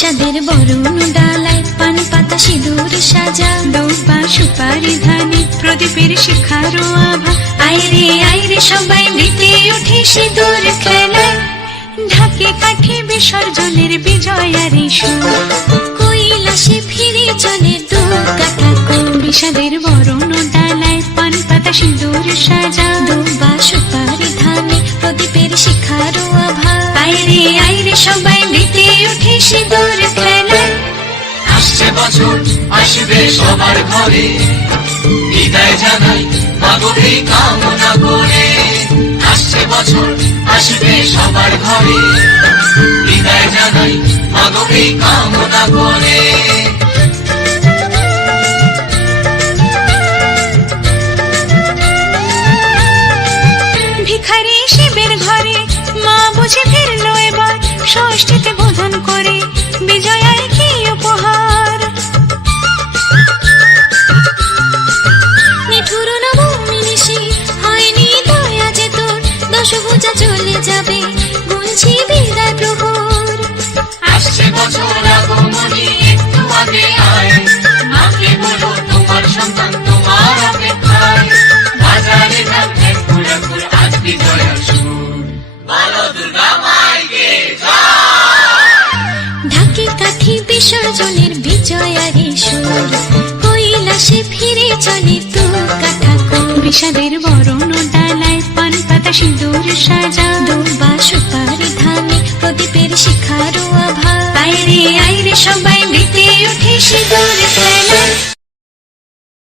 বিষাদের বরণ ডালায় পান পাতা সিঁদুর সাজা, দৌবা সুপারি ধানে প্রদীপের শিখারো আভা। আইরে সবাই মেতে ওঠে সিঁদুর খেলায়, ঢাকে কাঠি বিসর্জনের বিজয়ারি সুর, কৈলাসে ফিরে চলে দু কাঠা কুল। বিষাদের বরণ ডালায় পান পাতা সিঁদুর সাজা, দৌবা সুপারি ধানে প্রদীপের শিখারো আভা। আইরে সবাই মেতে ওঠে সিঁদুর খেলায়। আসছে বছর আসবে সবার ঘরে, বিদায় জানাই মাগোকে কামনা করে। আসছে বছর আসবে সবার ঘরে, বিদায় জানাই মাগোকে কামনা করে। ভিখারি শিবের ঘরে মা বুঝে ফিরলো এবার, ষষ্ঠীতে বোধন করে বিজয়ায় কি উপহার। নিঠুর নবমী নিশি হয়নি দয়া যে তোর, দশভুজা চলে যাবে গুনছি বিদায় প্রহর। আসছে বছর আগমনী একটু আগে আয়, মাকে বলো তোমার সন্তান তোমার অপেক্ষায়। বাজারে ধান ঘুর আজ বিজয়ার সুর, বলো দুর্গা মাইকে জয়। ঢাকে কাঠি বিসর্জনের বিজয়ারি সুর, কৈলাসে ফিরে চলে দু কাঠা কুল। বিষাদের বরণ ডালায় পান পাতা সিঁদুর সাজা,